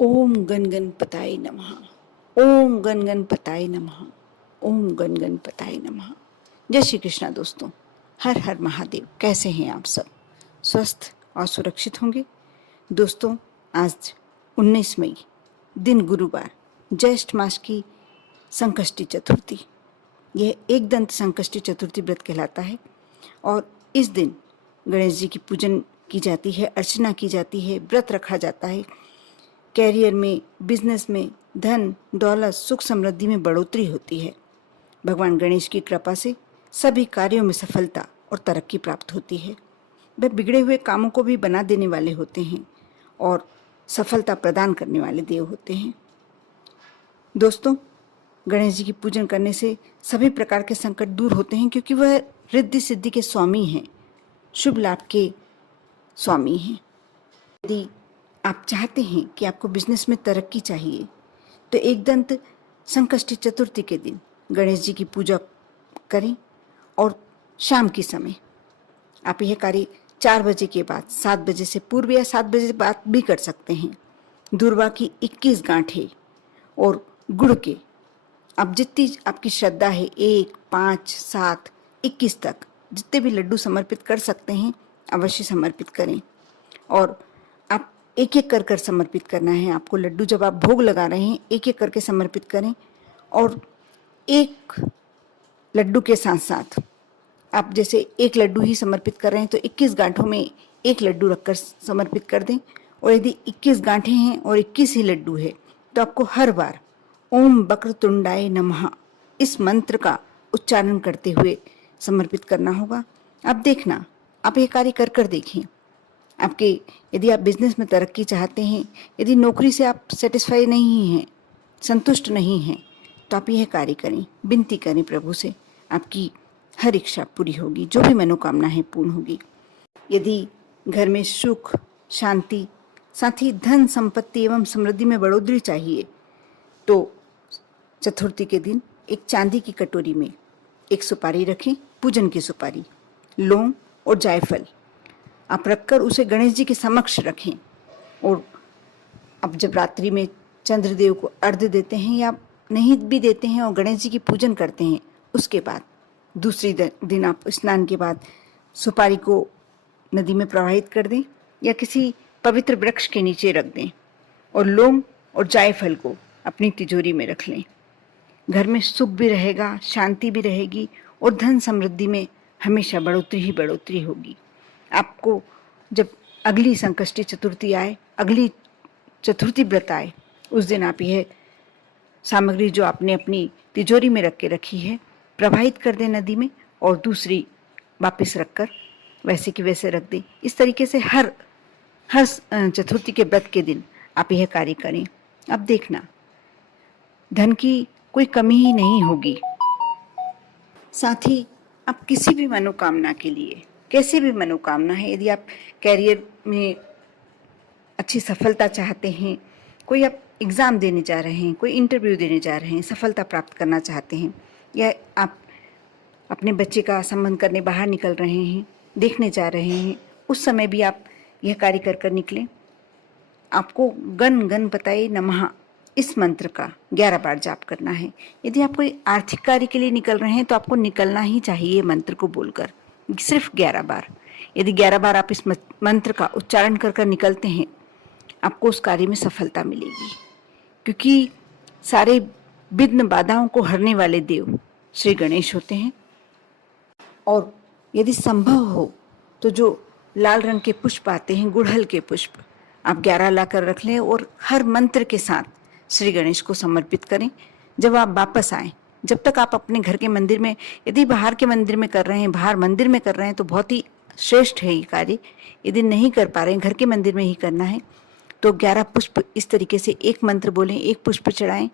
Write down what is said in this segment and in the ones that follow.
ओम गण गणपताय नमः। ओम गण गणपताय नमः। ओम गण गणपताय नमः। जय श्री कृष्णा दोस्तों। हर हर महादेव। कैसे हैं आप सब? स्वस्थ और सुरक्षित होंगे? दोस्तों, आज 19 मई दिन गुरुवार, ज्येष्ठ मास की संकष्टी चतुर्थी। यह एक दंत संकष्टी चतुर्थी व्रत कहलाता है और इस दिन गणेश जी की पूजन की जाती है, अर्चना की जाती है, व्रत रखा जाता है। कैरियर में, बिजनेस में धन दौलत सुख समृद्धि में बढ़ोतरी होती है। भगवान गणेश की कृपा से सभी कार्यों में सफलता और तरक्की प्राप्त होती है। वे बिगड़े हुए कामों को भी बना देने वाले होते हैं और सफलता प्रदान करने वाले देव होते हैं। दोस्तों, गणेश जी की पूजन करने से सभी प्रकार के संकट दूर होते हैं, क्योंकि वह रिद्धि सिद्धि के स्वामी हैं, शुभ लाभ के स्वामी हैं। यदि आप चाहते हैं कि आपको बिजनेस में तरक्की चाहिए, तो एक दंत संकष्टी चतुर्थी के दिन गणेश जी की पूजा करें और शाम के समय आप यह कार्य 4 बजे के बाद, 7 बजे से पूर्व या 7 बजे बाद भी कर सकते हैं। दूर्वा की 21 गांठें और गुड़ के, आप जितनी आपकी श्रद्धा है, 1, 5, 7, 21 तक जितने भी लड्डू समर्पित कर सकते हैं, अवश्य समर्पित करें। और आप एक एक कर समर्पित करना है आपको लड्डू। जब आप भोग लगा रहे हैं, एक एक करके समर्पित करें। और एक लड्डू के साथ साथ आप जैसे एक लड्डू ही समर्पित कर रहे हैं तो 21 गांठों में एक लड्डू रखकर समर्पित कर दें। और यदि 21 गांठें हैं और 21 ही लड्डू है, तो आपको हर बार ओम वक्रतुंडाय नमः इस मंत्र का उच्चारण करते हुए समर्पित करना होगा। अब देखना, आप ये कार्य कर देखें। आपके, यदि आप बिजनेस में तरक्की चाहते हैं, यदि नौकरी से आप सेटिस्फाई नहीं हैं, संतुष्ट नहीं हैं, तो आप यह कार्य करें, विनती करें प्रभु से। आपकी हर इच्छा पूरी होगी, जो भी मनोकामना है पूर्ण होगी। यदि घर में सुख शांति, साथ ही धन संपत्ति एवं समृद्धि में बढ़ोतरी चाहिए, तो चतुर्थी के दिन एक चांदी की कटोरी में एक सुपारी रखें, पूजन की सुपारी, लौंग और जायफल आप रखकर उसे गणेश जी के समक्ष रखें। और अब जब रात्रि में चंद्रदेव को अर्घ्य देते हैं या नहीं भी देते हैं और गणेश जी की पूजन करते हैं, उसके बाद दूसरी दिन आप स्नान के बाद सुपारी को नदी में प्रवाहित कर दें या किसी पवित्र वृक्ष के नीचे रख दें और लौंग और जायफल को अपनी तिजोरी में रख लें। घर में सुख भी रहेगा, शांति भी रहेगी और धन समृद्धि में हमेशा बढ़ोतरी ही बढ़ोतरी होगी। आपको जब अगली संकष्टी चतुर्थी आए, अगली चतुर्थी व्रत आए, उस दिन आप यह सामग्री जो आपने अपनी तिजोरी में रख के रखी है, प्रवाहित कर दें नदी में और दूसरी वापस रखकर वैसे की वैसे रख दें। इस तरीके से हर चतुर्थी के व्रत के दिन आप यह कार्य करें। अब देखना, धन की कोई कमी ही नहीं होगी। साथ ही आप किसी भी मनोकामना के लिए, कैसे भी मनोकामना है, यदि आप कैरियर में अच्छी सफलता चाहते हैं, कोई आप एग्ज़ाम देने जा रहे हैं, कोई इंटरव्यू देने जा रहे हैं, सफलता प्राप्त करना चाहते हैं, या आप अपने बच्चे का संबंध करने बाहर निकल रहे हैं, देखने जा रहे हैं, उस समय भी आप यह कार्य कर निकलें। आपको गण गणपताय नमः इस मंत्र का 11 बार जाप करना है। यदि आप कोई आर्थिक कार्य के लिए निकल रहे हैं, तो आपको निकलना ही चाहिए मंत्र को बोलकर, सिर्फ 11 बार। यदि 11 बार आप इस मंत्र का उच्चारण कर निकलते हैं, आपको उस कार्य में सफलता मिलेगी, क्योंकि सारे विघ्न बाधाओं को हरने वाले देव श्री गणेश होते हैं। और यदि संभव हो तो जो लाल रंग के पुष्प आते हैं, गुड़हल के पुष्प, आप 11 लाकर रख लें और हर मंत्र के साथ श्री गणेश को समर्पित करें। जब आप वापस आएं, जब तक आप अपने घर के मंदिर में, यदि बाहर के मंदिर में कर रहे हैं, बाहर मंदिर में कर रहे हैं, तो बहुत ही श्रेष्ठ है ये कार्य। यदि नहीं कर पा रहे हैं, घर के मंदिर में ही करना है, तो 11 पुष्प इस तरीके से एक मंत्र बोलें, एक पुष्प चढ़ाएं।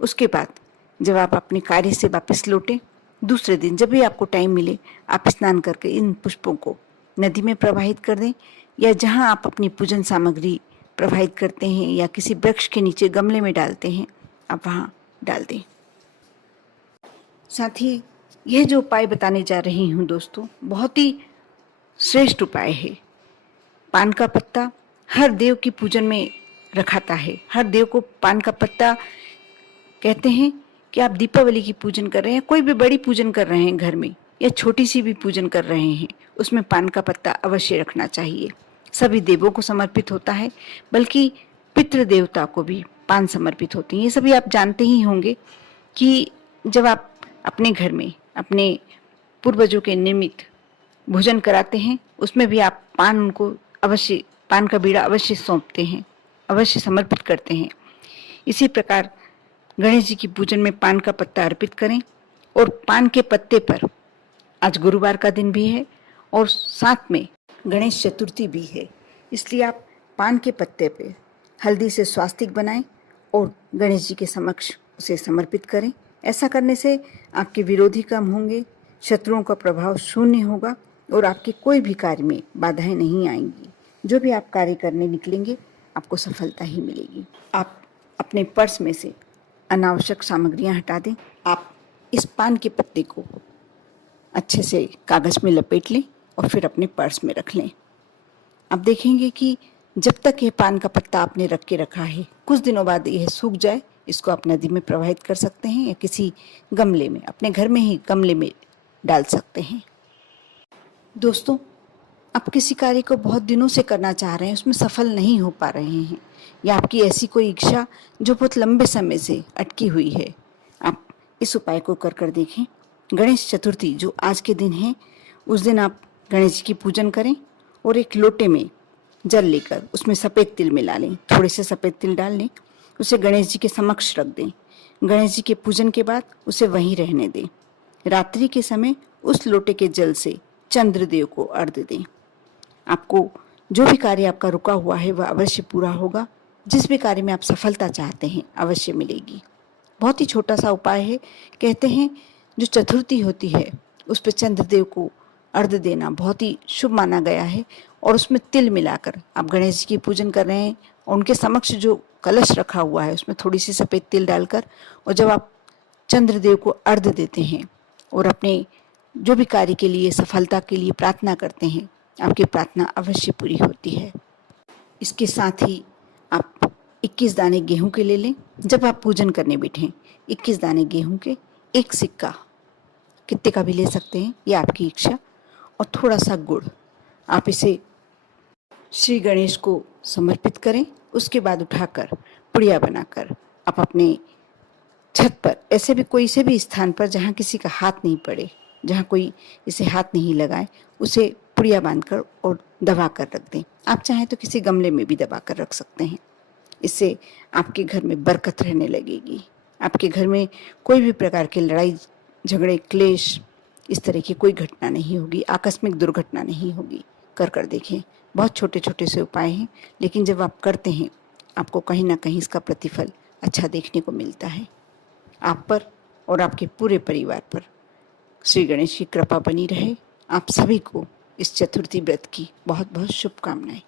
उसके बाद जब आप अपने कार्य से वापस लौटें, दूसरे दिन जब भी आपको टाइम मिले, आप स्नान करके इन पुष्पों को नदी में प्रवाहित कर दें, या जहां आप अपनी पूजन सामग्री प्रवाहित करते हैं या किसी वृक्ष के नीचे गमले में डालते हैं, आप वहां डाल दें। साथ ही यह जो उपाय बताने जा रही हूँ दोस्तों, बहुत ही श्रेष्ठ उपाय है। पान का पत्ता हर देव की पूजन में रखाता है। हर देव को पान का पत्ता कहते हैं कि आप दीपावली की पूजन कर रहे हैं, कोई भी बड़ी पूजन कर रहे हैं घर में या छोटी सी भी पूजन कर रहे हैं, उसमें पान का पत्ता अवश्य रखना चाहिए। सभी देवों को समर्पित होता है, बल्कि पितृ देवता को भी पान समर्पित होती है। ये सभी आप जानते ही होंगे कि जब आप अपने घर में अपने पूर्वजों के निमित्त भोजन कराते हैं, उसमें भी आप पान उनको अवश्य, पान का बीड़ा अवश्य सौंपते हैं, अवश्य समर्पित करते हैं। इसी प्रकार गणेश जी की पूजन में पान का पत्ता अर्पित करें। और पान के पत्ते पर, आज गुरुवार का दिन भी है और साथ में गणेश चतुर्थी भी है, इसलिए आप पान के पत्ते पे हल्दी से स्वास्तिक बनाएं और गणेश जी के समक्ष उसे समर्पित करें। ऐसा करने से आपके विरोधी कम होंगे, शत्रुओं का प्रभाव शून्य होगा और आपके कोई भी कार्य में बाधाएं नहीं आएंगी। जो भी आप कार्य करने निकलेंगे आपको सफलता ही मिलेगी। आप अपने पर्स में से अनावश्यक सामग्रियां हटा दें। आप इस पान के पत्ते को अच्छे से कागज़ में लपेट लें और फिर अपने पर्स में रख लें। आप देखेंगे कि जब तक ये पान का पत्ता आपने रख के रखा है, कुछ दिनों बाद यह सूख जाए, इसको आप नदी में प्रवाहित कर सकते हैं या किसी गमले में, अपने घर में ही गमले में डाल सकते हैं। दोस्तों, आप किसी कार्य को बहुत दिनों से करना चाह रहे हैं, उसमें सफल नहीं हो पा रहे हैं, या आपकी ऐसी कोई इच्छा जो बहुत लंबे समय से अटकी हुई है, आप इस उपाय को कर देखें। गणेश चतुर्थी जो आज के दिन है, उस दिन आप गणेश जी की पूजन करें और एक लोटे में जल लेकर उसमें सफ़ेद तिल मिला लें, थोड़े से सफ़ेद तिल डाल लें, उसे गणेश जी के समक्ष रख दें। गणेश जी के पूजन के बाद उसे वहीं रहने दें। रात्रि के समय उस लोटे के जल से चंद्रदेव को अर्घ्य दें। आपको जो भी कार्य आपका रुका हुआ है वह अवश्य पूरा होगा। जिस भी कार्य में आप सफलता चाहते हैं अवश्य मिलेगी। बहुत ही छोटा सा उपाय है। कहते हैं जो चतुर्थी होती है उस पर चंद्रदेव को अर्घ्य देना बहुत ही शुभ माना गया है, और उसमें तिल मिलाकर आप गणेश जी की पूजन कर रहे हैं और उनके समक्ष जो कलश रखा हुआ है उसमें थोड़ी सी सफ़ेद तिल डालकर, और जब आप चंद्रदेव को अर्घ्य देते हैं और अपने जो भी कार्य के लिए, सफलता के लिए प्रार्थना करते हैं, आपकी प्रार्थना अवश्य पूरी होती है। इसके साथ ही आप 21 दाने गेहूं के ले लें। जब आप पूजन करने बैठें, 21 दाने गेहूं के, एक सिक्का, कितने का भी ले सकते हैं, ये आपकी इच्छा, और थोड़ा सा गुड़। आप इसे श्री गणेश को समर्पित करें। उसके बाद उठाकर पुड़िया बनाकर आप अपने छत पर, ऐसे भी कोई से भी स्थान पर जहाँ किसी का हाथ नहीं पड़े, जहाँ कोई इसे हाथ नहीं लगाए, उसे पुड़िया बांधकर और दबा कर रख दें। आप चाहें तो किसी गमले में भी दबा कर रख सकते हैं। इससे आपके घर में बरकत रहने लगेगी। आपके घर में कोई भी प्रकार की लड़ाई झगड़े, क्लेश, इस तरह की कोई घटना नहीं होगी, आकस्मिक दुर्घटना नहीं होगी। कर देखें। बहुत छोटे छोटे से उपाय हैं, लेकिन जब आप करते हैं आपको कहीं ना कहीं इसका प्रतिफल अच्छा देखने को मिलता है। आप पर और आपके पूरे परिवार पर श्री गणेश की कृपा बनी रहे। आप सभी को इस चतुर्थी व्रत की बहुत बहुत शुभकामनाएं।